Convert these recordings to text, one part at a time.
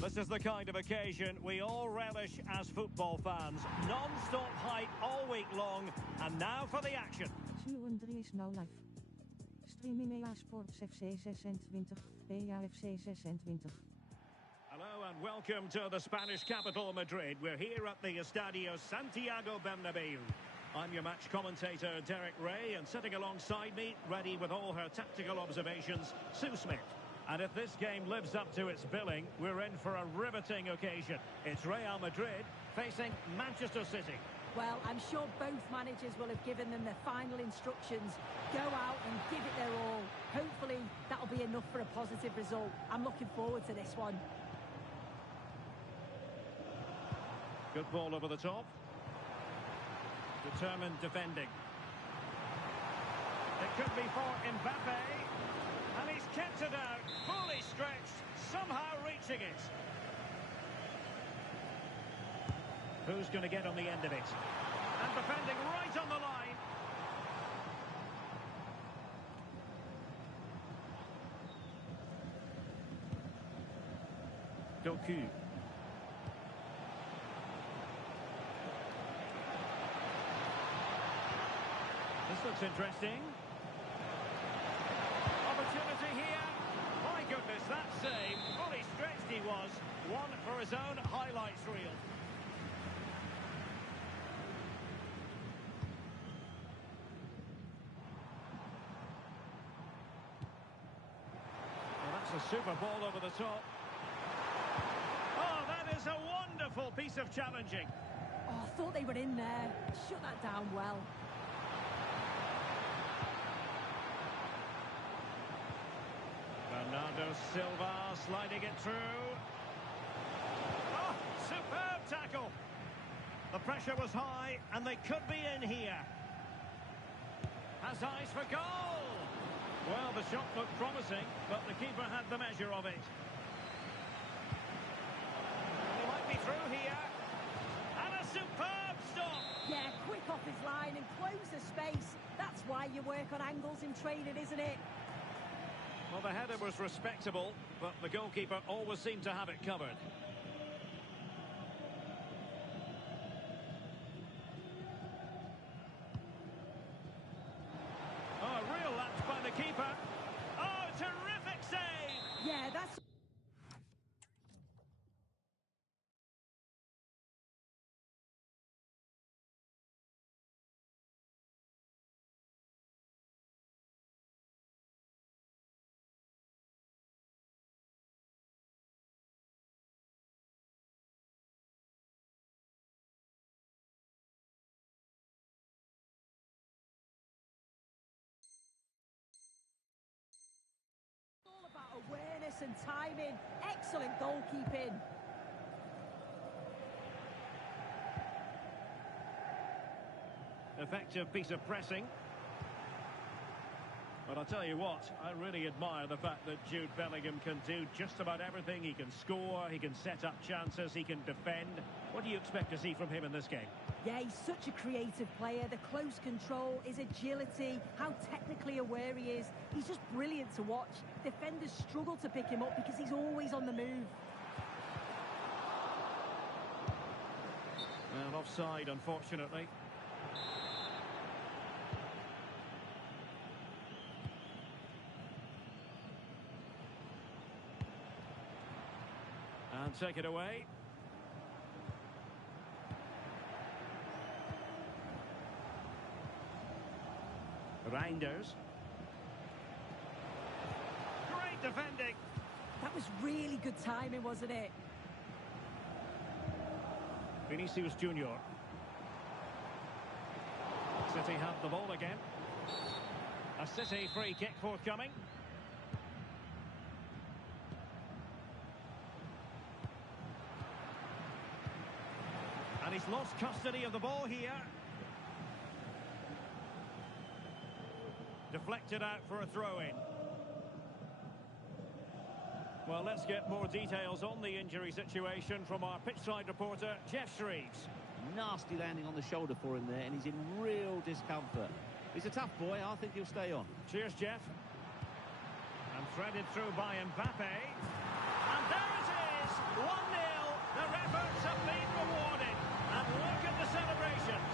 This is the kind of occasion we all relish as football fans. Non-stop hype all week long, and now for the action. 3 is now live. Streaming EA Sports FC 26, PAFC 26. Hello and welcome to the Spanish capital, Madrid. We're here at the Estadio Santiago Bernabeu. I'm your match commentator, Derek Ray, and sitting alongside me, ready with all her tactical observations, Sue Smith. And if this game lives up to its billing, we're in for a riveting occasion. It's Real Madrid facing Manchester City. Well, I'm sure both managers will have given them their final instructions. Go out and give it their all. Hopefully, that'll be enough for a positive result. I'm looking forward to this one. Good ball over the top. Determined defending. It could be for Mbappe. And he's kept it out, fully stretched, somehow reaching it. Who's going to get on the end of it? And defending right on the line. Doku. This looks interesting. Opportunity here. My goodness, that save. Fully stretched he was. One for his own highlights reel. Well, that's a super ball over the top. Oh, that is a wonderful piece of challenging. Oh, I thought they were in there. Shut that down well. Bernardo Silva sliding it through. Oh, superb tackle. The pressure was high, and they could be in here. Has eyes for goal. Well, the shot looked promising, but the keeper had the measure of it. He might be through here. And a superb stop. Yeah, quick off his line and close the space. That's why you work on angles in training, isn't it? Well, the header was respectable, but the goalkeeper always seemed to have it covered. Oh, a real lapse by the keeper. Oh, terrific save! Yeah, that's... all about awareness and timing. Excellent goalkeeping. Effective piece of pressing. But I'll tell you what, I really admire the fact that Jude Bellingham can do just about everything. He can score, he can set up chances, he can defend. What do you expect to see from him in this game? Yeah, he's such a creative player. The close control, his agility, how technically aware he is. He's just brilliant to watch. Defenders struggle to pick him up because he's always on the move. Well, offside, unfortunately. And take it away. Reinders. Great defending. That was really good timing, wasn't it? Vinicius Junior. City have the ball again. A City free kick forthcoming. And he's lost custody of the ball here. Deflected out for a throw-in. Well, let's get more details on the injury situation from our pitchside reporter, Jeff Shreves. Nasty landing on the shoulder for him there, and he's in real discomfort. He's a tough boy. I think he'll stay on. Cheers, Jeff. And threaded through by Mbappe. And there it is 1-0. Their efforts have been rewarded. And look at the celebrations.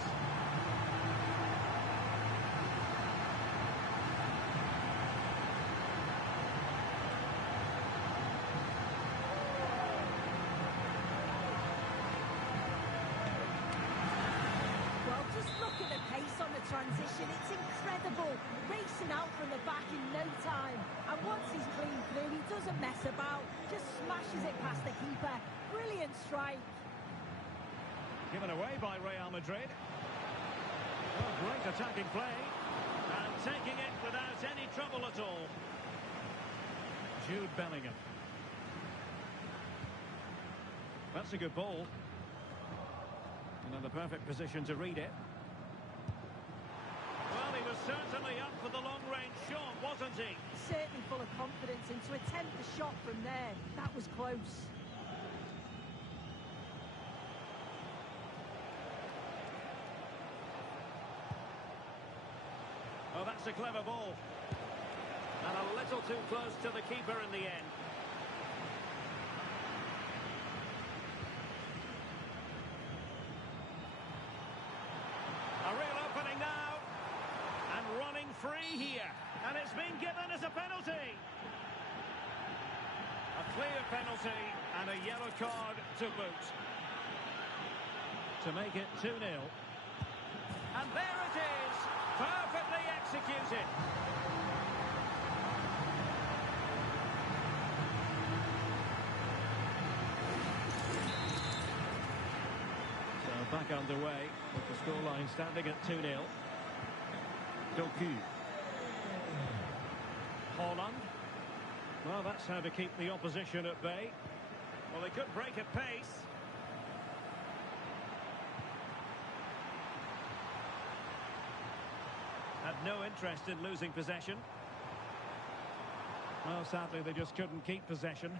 Well, just look at the pace on the transition. It's incredible. Racing out from the back in no time. And once he's clean through, he doesn't mess about. Just smashes it past the keeper. Brilliant strike. Given away by Real Madrid. Oh, great attacking play. And taking it without any trouble at all. Jude Bellingham. That's a good ball. And in the perfect position to read it. Well, he was certainly up for the long-range shot, wasn't he? Certainly full of confidence, and to attempt the shot from there, that was close. Oh, that's a clever ball. And a little too close to the keeper in the end. A real opening now. And running free here. And it's been given as a penalty. A clear penalty and a yellow card to boot. To make it 2-0. And there it is. Perfectly executed. So back underway with the scoreline standing at 2-0. Doku. Haaland. Well, that's how to keep the opposition at bay. Well, they could break at pace. Had no interest in losing possession. Well, sadly, they just couldn't keep possession.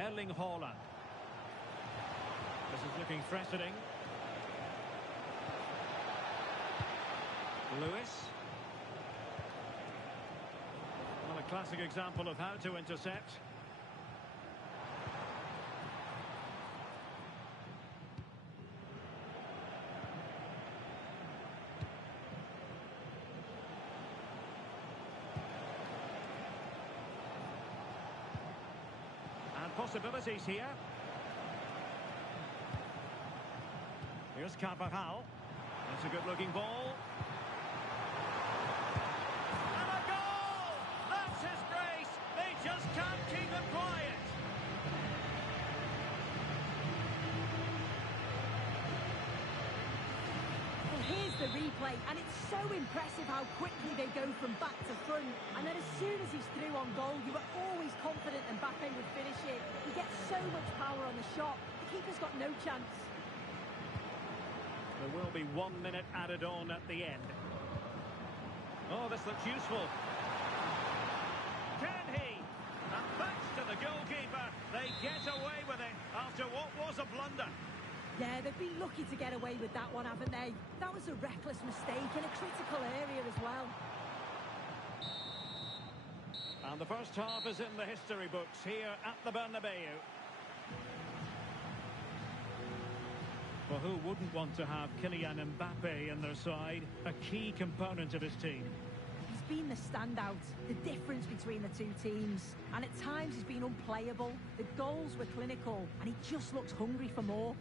Erling Haaland. This is looking threatening. Lewis. Well, a classic example of how to intercept. And possibilities here. Here's Carvajal. That's a good-looking ball. And a goal! That's his brace. They just can't keep him quiet. Well, here's the replay, and it's so impressive how quickly they go from back to front. And then as soon as he's through on goal, you were always confident Mbappe would finish it. He gets so much power on the shot. The keeper's got no chance. There will be 1 minute added on at the end. Oh, this looks useful. Can he? And thanks to the goalkeeper, they get away with it after what was a blunder. Yeah, they've been lucky to get away with that one, haven't they? That was a reckless mistake in a critical area as well. And the first half is in the history books here at the Bernabeu. Well, who wouldn't want to have Kylian Mbappe in their side, a key component of his team? He's been the standout, the difference between the two teams. And at times he's been unplayable. The goals were clinical, and he just looks hungry for more.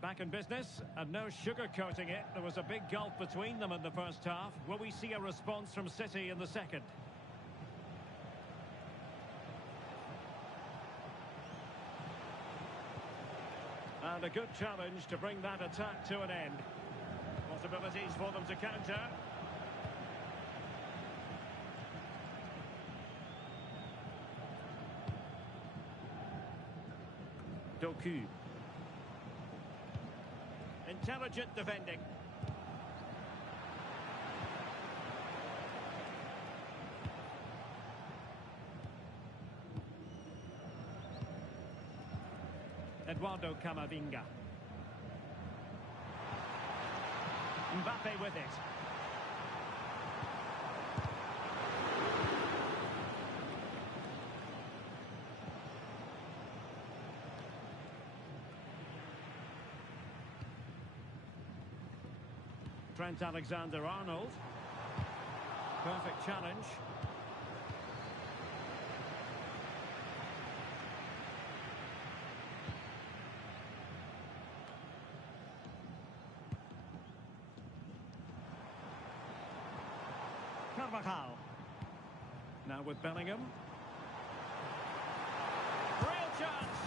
Back in business, and no sugarcoating it. There was a big gulf between them in the first half. Will we see a response from City in the second? And a good challenge to bring that attack to an end. Possibilities for them to counter. Doku. Intelligent defending. Eduardo Camavinga. Mbappe with it. Trent Alexander-Arnold. Perfect challenge. Carvajal. Now with Bellingham. Real chance.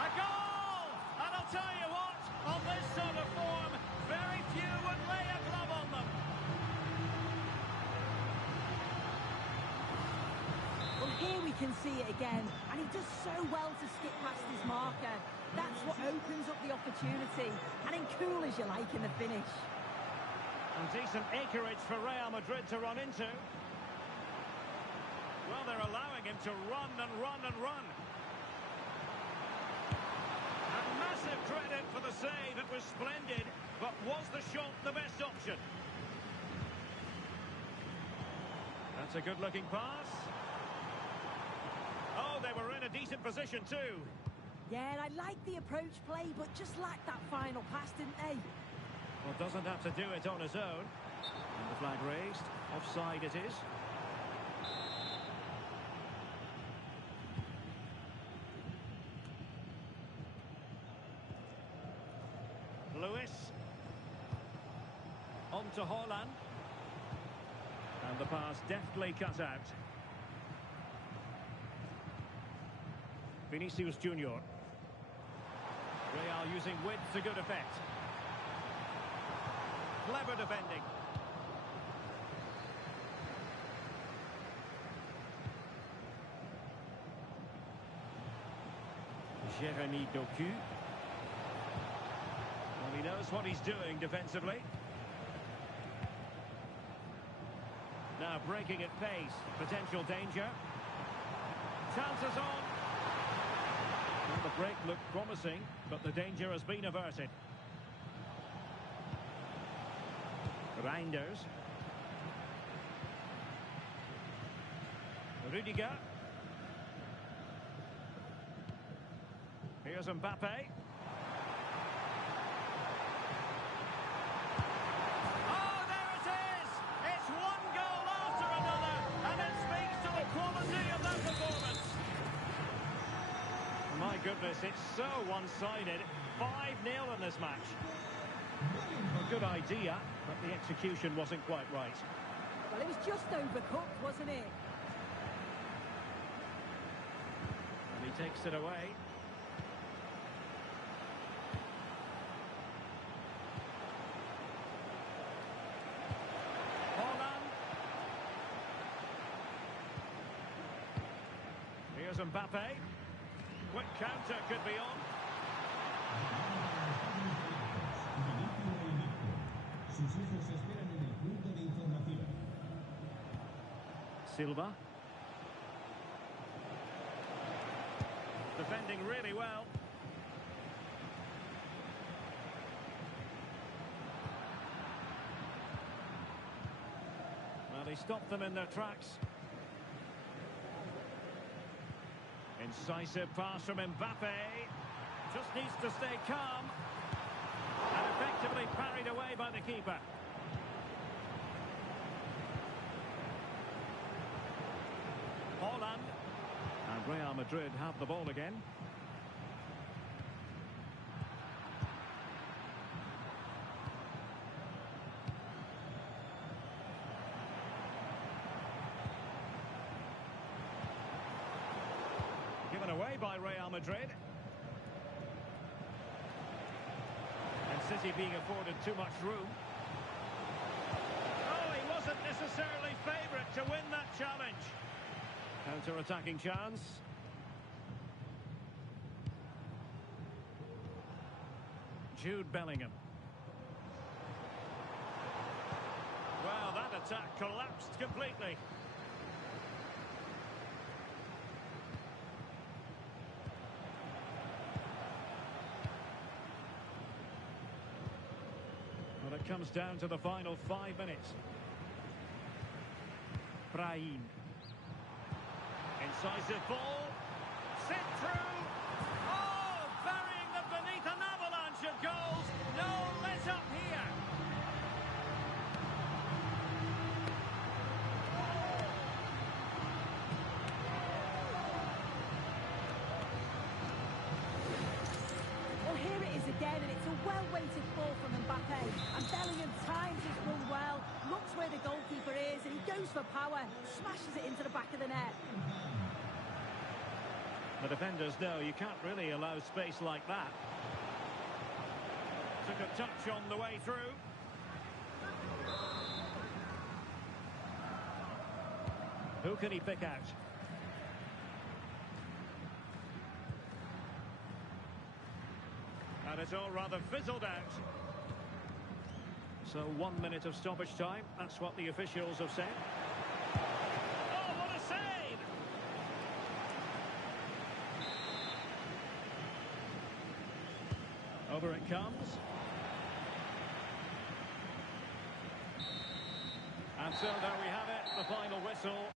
A goal! And I'll tell you what, on this sort of form, very few would lay a glove on them. Well, here we can see it again, and he does so well to skip past his marker. That's what opens up the opportunity, and in cool as you like in the finish. And decent acreage for Real Madrid to run into. Well, they're allowing him to run and run and run. And massive credit for the save. It was splendid, but was the shot the best option? That's a good-looking pass. Oh, they were in a decent position too. Yeah, I like the approach play, but just lacked that final pass, didn't they? Well, doesn't have to do it on his own. And the flag raised. Offside it is. Lewis. On to Haaland. And the pass deftly cut out. Vinicius Junior. Real using width to good effect. Clever defending. Jérémy Doku. Well, he knows what he's doing defensively. Now breaking at pace. Potential danger. Chances on. Well, the break looked promising, but the danger has been averted. Reinders. Rudiger. Here's Mbappe. Oh, there it is! It's one goal after another, and it speaks to the quality of that performance. My goodness, it's so one-sided. 5-0 in this match. A good idea, but the execution wasn't quite right. Well, it was just overcooked, wasn't it? And he takes it away. Haaland. Here's Mbappe. Quick counter could be on. Sus hijos esperan en el punto de información. Silva. Defending really well. Well, he stopped them in their tracks. Incisive pass from Mbappe. Just needs to stay calm. And effectively parried away by the keeper. Haaland. And Real Madrid have the ball again. Given away by Real Madrid. And City being afforded too much room. Oh, he wasn't necessarily favourite to win that challenge. Counter-attacking chance. Jude Bellingham. Well, that attack collapsed completely. Well, it comes down to the final 5 minutes. Brahim. Incisive ball. Sent through. Oh, burying them beneath an avalanche of goals. No let up here. Well, here it is again, and it's a well-weighted ball from Mbappe. And Bellingham times his run well, looks where the goalkeeper is, and he goes for power, smashes it into the back of the net. The defenders know you can't really allow space like that. Took a touch on the way through. Who can he pick out? And it's all rather fizzled out. So 1 minute of stoppage time. That's what the officials have said. Oh, what a save! Over it comes. And so there we have it, the final whistle.